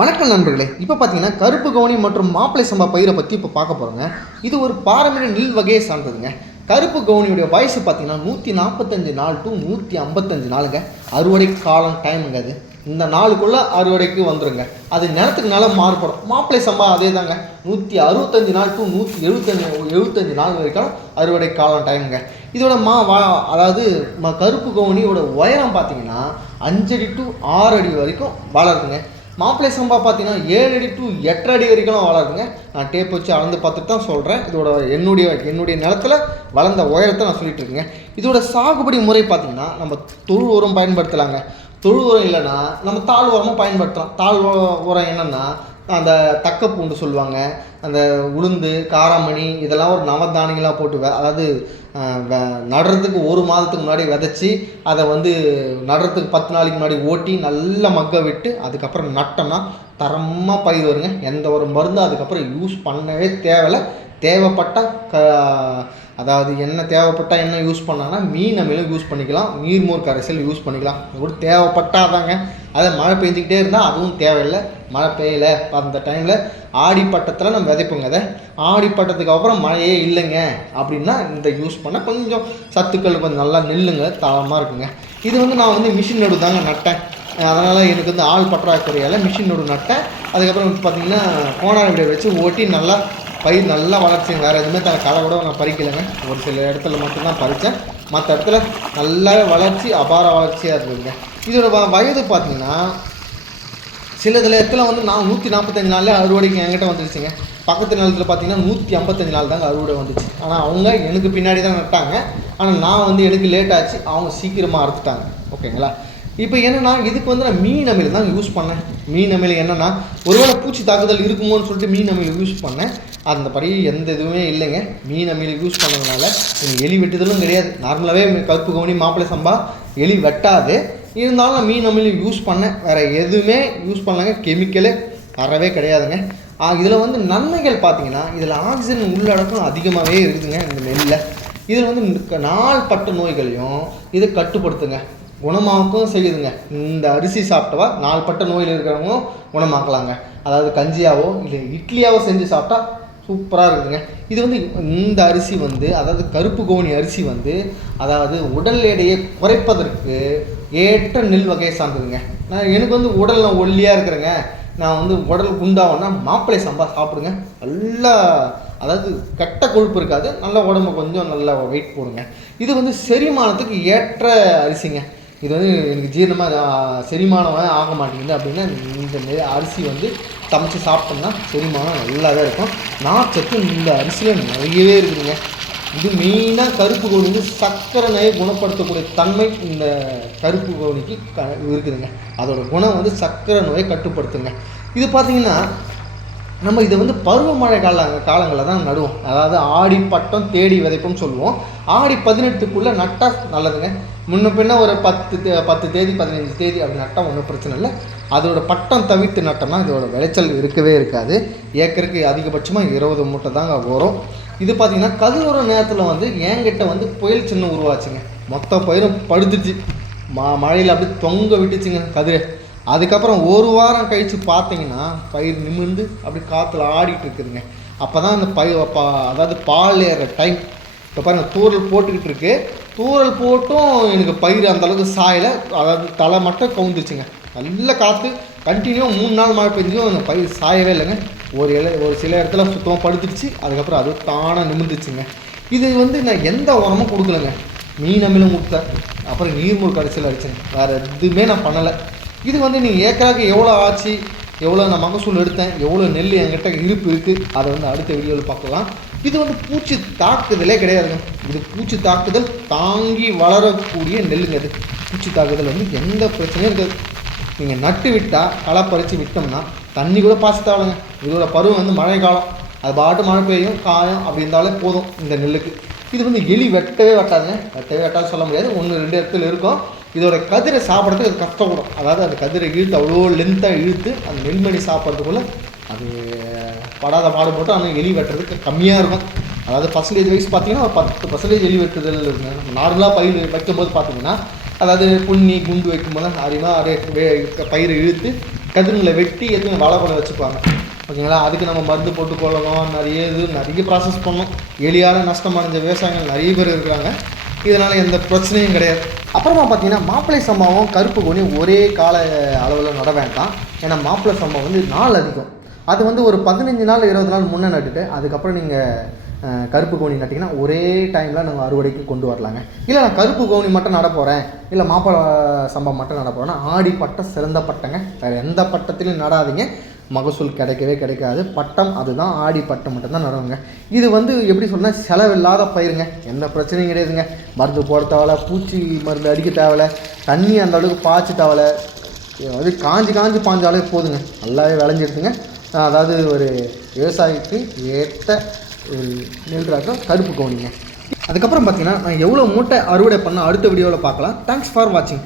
வணக்கம் நண்பர்களே. இப்போ பார்த்தீங்கன்னா கருப்பு கவுனி மற்றும் மாப்பிளை சம்பா பயிரை பற்றி இப்போ பார்க்க போகிறோங்க இது ஒரு பாரம்பரிய நெல் வகையை சார்ந்ததுங்க. கருப்பு கவுனியுடைய வயசு பார்த்தீங்கன்னா நூற்றி நாற்பத்தஞ்சு நாள் டு நூற்றி ஐம்பத்தஞ்சு நாளுங்க. அறுவடை காலம் டைமுங்க அது. இந்த நாளுக்குள்ளே அறுவடைக்கு வந்துருங்க. அது நிலத்துக்கு நிலம் மாறுபடும். மாப்பிளை சம்பா அதே தாங்க நூற்றி அறுபத்தஞ்சு நாள் டு நூற்றி எழுபத்தஞ்சு எழுபத்தஞ்சு நாள் வரைக்கும் அறுவடை காலம் டைமுங்க இதோட மா வா அதாவது கருப்பு கவுனியோட உயரம் பார்த்தீங்கன்னா அஞ்சடி டு ஆறு அடி வரைக்கும் வளருதுங்க. மாப்பிள்ளை சம்பா பார்த்தீங்கன்னா ஏழு அடி டு எட்டரை அடி வரைக்கும் வளருதுங்க. நான் டேப் வச்சு அளந்து பார்த்துட்டு தான் சொல்கிறேன் இதோட என்னுடைய என்னுடைய நிலத்துல வளர்ந்த உயரத்தை நான் சொல்லிட்டு இருக்கேங்க. இதோட சாகுபடி முறை பார்த்தீங்கன்னா நம்ம தொழு உரம் பயன்படுத்தலாங்க. தொழு உரம் இல்லைன்னா நம்ம தாழ் உரமும் பயன்படுத்தலாம். தாழ் உரம் என்னென்னா அந்த தக்க பூண்டு சொல்லுவாங்க அந்த உளுந்து காராமணி இதெல்லாம் ஒரு நவதானியங்களாக போட்டு வெ- அதாவது நடுறதுக்கு ஒரு மாதத்துக்கு முன்னாடி விதைச்சி அதை வந்து நடுறதுக்கு பத்து நாளைக்கு முன்னாடி ஓட்டி நல்லா மக்க விட்டு அதுக்கப்புறம் நட்டோம்னா தரமாக பயிர் வருங்க. எந்த ஒரு மருந்தும் அதுக்கப்புறம் யூஸ் பண்ணவே தேவையில்ல. தேவைப்பட்ட க அதாவது என்ன தேவைப்பட்டா என்ன யூஸ் பண்ணாங்கன்னா மீன் அமிலம் யூஸ் பண்ணிக்கலாம். நீர்மோர் கரைசல் யூஸ் பண்ணிக்கலாம். இது கூட தேவைப்பட்டாதாங்க. அதை மழை பெஞ்சிக்கிட்டே இருந்தால் அதுவும் தேவையில்லை. மழை பெய்யல. அந்த டைமில் ஆடிப்பட்டத்தில் நம்ம விதைப்போங்க. அதை ஆடிப்பட்டத்துக்கு அப்புறம் மழையே இல்லைங்க. அப்படின்னா இந்த யூஸ் பண்ணால் கொஞ்சம் சத்துக்கள் கொஞ்சம் நல்லா நெல்லுங்க தாளமாக இருக்குங்க. இது வந்து நான் வந்து மிஷின் நடு தாங்க நட்டேன். அதனால் எனக்கு வந்து ஆள் பற்றாக்குறையால் மிஷின் நடு நட்டேன். அதுக்கப்புறம் வந்து பார்த்தீங்கன்னா கோணார் வீடை வச்சு ஓட்டி நல்லா பயிர் நல்லா வளர்ச்சிங்க. வேறு எதுவுமே த களை கூட நான் பறிக்கலைங்க. ஒரு சில இடத்துல மட்டும்தான் பறித்தேன் மற்ற இடத்துல நல்லாவே வளர்ச்சி அபார வளர்ச்சியாக இருக்குதுங்க இதோட வ வயது பார்த்தீங்கன்னா சில இதில் இடத்துல வந்து நான் நூற்றி நாற்பத்தஞ்சு நாளில் அறுவடைக்கு என்கிட்ட வந்துருச்சுங்க. பக்கத்து நிலத்தில் பார்த்தீங்கன்னா நூற்றி ஐம்பத்தஞ்சு நாள் தாங்க அறுவடை வந்துச்சு. ஆனால் அவங்க எனக்கு பின்னாடி தான் நட்டாங்க ஆனால் நான் வந்து எனக்கு லேட் ஆச்சு. அவங்க சீக்கிரமாக அறுத்துட்டாங்க. ஓகேங்களா? இப்போ என்னென்னா இதுக்கு வந்து நான் மீன் அமில் தான் யூஸ் பண்ணேன். மீன் அமில் என்னென்னா ஒருவேளை பூச்சி தாக்குதல் இருக்குமோன்னு சொல்லிட்டு மீன் அமில் யூஸ் பண்ணேன். அந்த படி எந்த இதுவுமே இல்லைங்க. மீன் அமில் யூஸ் பண்ணதுனால எனக்கு எலி வெட்டுதலும் கிடையாது. நார்மலாகவே கருப்பு கவுனி மாப்பிள்ளை சம்பா எலி வெட்டாது. இருந்தாலும் நான் மீன் அமில் யூஸ் பண்ணேன். வேறு எதுவுமே யூஸ் பண்ணலங்க. கெமிக்கலே வரவே கிடையாதுங்க. இதில் வந்து நன்மைகள் பார்த்தீங்கன்னா இதில் ஆக்சிஜன் உள்ளடக்கம் அதிகமாகவே இருக்குதுங்க. இந்த நெல்லில் இதில் வந்து நாள் நாள்பட்ட நோய்களையும் இதை கட்டுப்படுத்துங்க. குணமாக்கவும் செய்யுதுங்க. இந்த அரிசி சாப்பிட்டவா நாள்பட்ட நோயில் இருக்கிறவங்களும் குணமாக்கலாங்க. அதாவது கஞ்சியாவோ இல்லை இட்லியாவோ செஞ்சு சாப்பிட்டா சூப்பராக இருக்குதுங்க. இது வந்து இந்த அரிசி வந்து அதாவது கருப்பு கோணி அரிசி வந்து அதாவது உடல் எடையை குறைப்பதற்கு ஏற்ற நெல் வகையை சார்ந்ததுங்க. நான் எனக்கு வந்து உடல் நான் ஒல்லியாக இருக்கிறேங்க. நான் வந்து உடல் குண்டாகனா மாப்பிள்ளை சம்பா சாப்பிடுங்க. நல்லா அதாவது கெட்ட கொழுப்பு இருக்காது. நல்ல உடம்பு கொஞ்சம் நல்லா வெயிட் போடுங்க. இது வந்து செரிமானத்துக்கு ஏற்ற அரிசிங்க. இது வந்து எனக்கு ஜீரணமாக செரிமானம் ஆக மாட்டேங்குது அப்படின்னா இந்த நெ- அரிசி வந்து சமைச்சு சாப்பிட்டோம்னா செரிமானம் நல்லாவே இருக்கும். நார்ச்சத்து இந்த அரிசியில் நிறையவே இருக்குதுங்க. இது மெயினாக கருப்பு கோழி வந்து சர்க்கரை நோயை குணப்படுத்தக்கூடிய தன்மை இந்த கருப்பு கோழிக்கு க இருக்குதுங்க. அதோடய குணம் வந்து சர்க்கரை நோயை கட்டுப்படுத்துங்க. இது பார்த்தீங்கன்னா நம்ம இதை வந்து பருவமழை கால காலங்களில் தான் நடுவோம். அதாவது ஆடி பட்டம் தேடி விதைப்பும் சொல்லுவோம். ஆடி பதினெட்டுக்குள்ளே நட்டால் நல்லதுங்க. முன்ன பின்ன ஒரு பத்து தே- பத்து தேதி பதினஞ்சு தேதி அப்படி நட்டால் ஒன்றும் பிரச்சனை இல்லை. அதோட பட்டம் தவிர்த்து நட்டோம்னா இதோட விளைச்சல் இருக்கவே இருக்காது. ஏக்கருக்கு அதிகபட்சமாக இருபது மூட்டை தாங்க வரும். இது பார்த்திங்கன்னா கதிரோர நேரத்தில் வந்து என்கிட்ட வந்து புயல் சின்னம் உருவாச்சுங்க. மொத்த பயிரும் படுத்துச்சு மா மழையில் அப்படியே தொங்க விட்டுச்சுங்க கதிரை. அதுக்கப்புறம் ஒரு வாரம் கழித்து பார்த்தீங்கன்னா பயிர் நிமிர்ந்து அப்படி காற்றுல ஆடிட்டு இருக்குதுங்க. அப்போ தான் அந்த பயிர் பா அதாவது பால் ஏற டைம் இப்போ பாருங்கள் தூரல் போட்டுக்கிட்டு இருக்கு. தூரல் போட்டும் எனக்கு பயிர் அந்த அளவுக்கு சாயலை. அதாவது தலை மட்டும் கவுந்துச்சுங்க நல்ல காற்று கண்டினியூ மூணு நாள் மழை பெஞ்சும் அந்த பயிர் சாயவே இல்லைங்க. ஒரு இலை ஒரு சில இடத்துல சுத்தமாக படுத்துடுச்சு அதுக்கப்புறம் அது தானாக நிமிர்ந்துச்சுங்க. இது வந்து நான் எந்த உரமும் கொடுக்கலங்க. மீன் அமிலம் கொடுத்தேன். அப்புறம் நீர்மூழ் கடைசியில் அடிச்சேன். வேறு எதுவுமே நான் பண்ணலை. இது வந்து நீ ஏக்கராக்கு எவ்வளோ ஆச்சு எவ்வளோ நான் மகசூல் எடுத்தேன் எவ்வளோ நெல் என்கிட்ட இருப்பு இருக்குது அதை வந்து அடுத்த வீடியோவில் பார்க்கலாம். இது வந்து பூச்சி தாக்குதலே கிடையாதுங்க. இது பூச்சி தாக்குதல் தாங்கி வளரக்கூடிய நெல்லுங்க அது பூச்சி தாக்குதல் வந்து எந்த பிரச்சனையும் இருக்காது. நீங்கள் நட்டு விட்டால் களை பறித்து விட்டோம்னா தண்ணி கூட பாச இதோட பருவம் வந்து மழை காலம். அது பாட்டு மழை பெய்யும் காயம் அப்படி இருந்தாலே போதும் இந்த நெல்லுக்கு. இது வந்து எலி வெட்டவே வெட்டாதுங்க. வெட்டவே வெட்டாது சொல்ல முடியாது. ஒன்று ரெண்டு இடத்துல இருக்கும். இதோட கதிரை சாப்பிட்றதுக்கு அது கஷ்டப்படும் அதாவது அந்த கதிரை இழுத்து அவ்வளோ லென்த்தாக இழுத்து அந்த நெல்மணி சாப்பிட்றதுக்குள்ள அது படாத பாடுபட்டு ஆனால் எலி வெட்டுறதுக்கு கம்மியாக இருக்கும். அதாவது பர்சன்டேஜ் வைஸ் பார்த்தீங்கன்னா ஒரு பத்து பர்சன்டேஜ் எலி வெட்டுதல் இருக்குங்க நார்மலாக பயிர் வைக்கும்போது பார்த்தீங்கன்னா அதாவது புண்ணி குண்டு வைக்கும்போது அதிகமாக அப்படியே பயிரை இழுத்து கதிரங்களை வெட்டி எதுவும் வாழை போல வச்சுப்பாங்க. ஓகேங்களா? அதுக்கு நம்ம மருந்து போட்டு கொள்ளணும். நிறைய இது நிறைய ப்ராசஸ் பண்ணணும். எளியான நஷ்டமடைஞ்ச விவசாயிகள் நிறைய பேர் இருக்கிறாங்க இதனால் எந்த பிரச்சனையும் கிடையாது. அப்புறமா பார்த்தீங்கன்னா மாப்பிள்ளை சம்பவம் கருப்பு கோணி ஒரே கால அளவில் நட வேண்டாம். ஏன்னா மாப்பிள்ளை சம்பவம் வந்து நாள் அதிகம். அது வந்து ஒரு பதினஞ்சு நாள் இருபது நாள் முன்னே நட்டுட்டு அதுக்கப்புறம் நீங்கள் கருப்பு கோணி நட்டிங்கன்னா ஒரே டைமில் நாங்கள் அறுவடைக்கு கொண்டு வரலாங்க. இல்லை நான் கருப்பு கோணி மட்டும் நட போகிறேன் இல்லை மாப்பிள்ளை சம்பவம் மட்டும் நட போகிறேன்னா ஆடி பட்டம் சிறந்த பட்டங்க. வேறு எந்த பட்டத்திலையும் நடாதீங்க. மகசூல் கிடைக்கவே கிடைக்காது. பட்டம் அதுதான் ஆடி பட்டம் மட்டும்தான் நடவுங்க. இது வந்து எப்படி சொன்னால் செலவில்லாத பயிருங்க. எந்த பிரச்சனையும் கிடையாதுங்க. மருந்து போட தேவையில்ல பூச்சி மருந்து அடிக்க தேவையில்ல தண்ணி அந்த அளவுக்கு பாய்ச்ச தேவையில்ல அது காஞ்சி காஞ்சி பாஞ்சாலே போதுங்க. நல்லாவே விளைஞ்சிடுதுங்க அதாவது ஒரு விவசாயிக்கு ஏற்ற ஒரு நெல் ரகம் கருப்பு கவுனிங்க. அதுக்கப்புறம் பார்த்தீங்கன்னா நான் எவ்வளோ மூட்டை அறுவடை பண்ண அடுத்த வீடியோவில் பார்க்கலாம். தேங்க்ஸ் ஃபார் வாட்சிங்